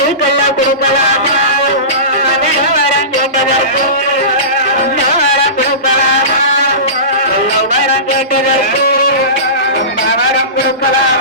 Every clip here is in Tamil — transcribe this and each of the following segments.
அதுக்கெல்ல கொடுக்கலாமா வரம் கேட்டதற்கு வரம் கொடுக்கலாமா வரம் கேட்டதற்கு வரம் கொடுக்கலாமா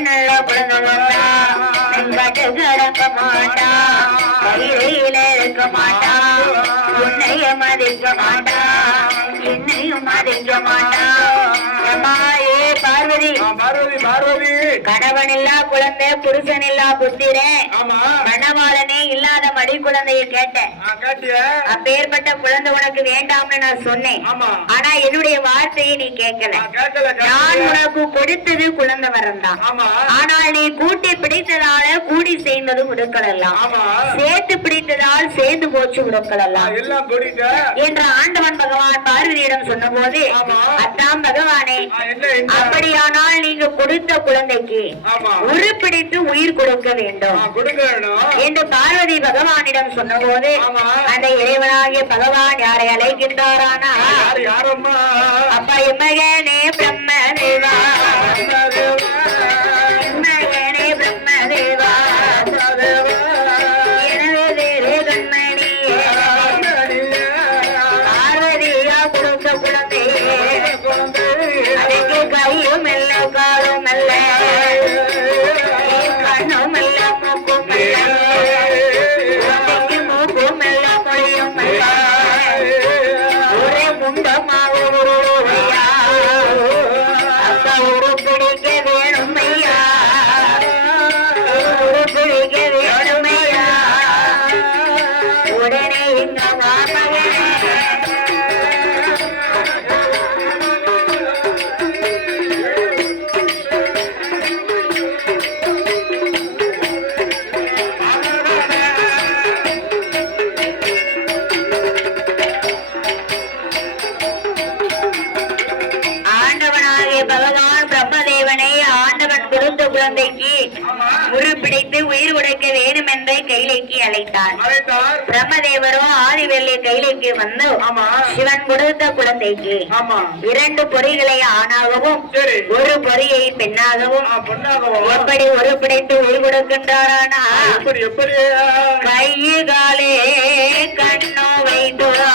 கணவன் நல்ல குழந்தை வந்தா கிடக்க மாட்டா. கையில இருக்க மாட்டா. உன்னைய மதிக்க மாட்டா. என்னையும் மதிக்க மாட்டா அம்மா, ஏ பார்வதி பார்வதி. பார்வதி கணவன் இல்லா குழந்தை புருஷன் இல்லா புத்திரன் இல்லாத மடி குழந்தைய கேட்டேன். அப்பேற்பட்ட குழந்தை உனக்கு வேண்டாம்னு நான் சொன்னேன். ஆனா என்னுடைய வார்த்தையை நீ கேட்கல. நான் உனக்கு கொடுத்தது குழந்தை வரம் தான் ஆமா. ஆனால் நீ கூட்டி பிடித்ததால கூடி சேர்ந்தது உடுக்களெல்லாம் ஆமா. சேர்த்து பிடித்ததால் சேர்ந்து போச்சு கூட்டிட்ட என்று ஆண்டவன் பகவான் பார்வதியிடம் சொன்னபோது. அத்தாம் பகவானே அப்படியானால் நீங்க கொடுத்த குழந்தைக்கு உருப்பிடித்து உயிர் கொடுக்க வேண்டும். என்று பார்வதி பகவானிடம் சொன்னபோது. அந்த இறைவனாகிய பகவான் யாரை அழைக்கின்றாரானா? அப்பா இம்மகனே பிரம்மதேவா இம்மகனே Thank you. குழந்தைக்கு முறுப்பிடித்து உயிர் உடைக்க வேண்டும் என்று கைலைக்கு அழைத்தார். பிரம்மதேவரோ ஆதிவெள்ளி கைலைக்கு வந்து சிவன் கொடுத்த குழந்தைக்கு இரண்டு பொறிகளை ஆணாகவும் ஒரு பொறியை பெண்ணாகவும் எப்படி ஒரு பிடித்து உயிர் கொடுக்கின்றாரானா? கையு காலே கண்ணோ வைத்தோரா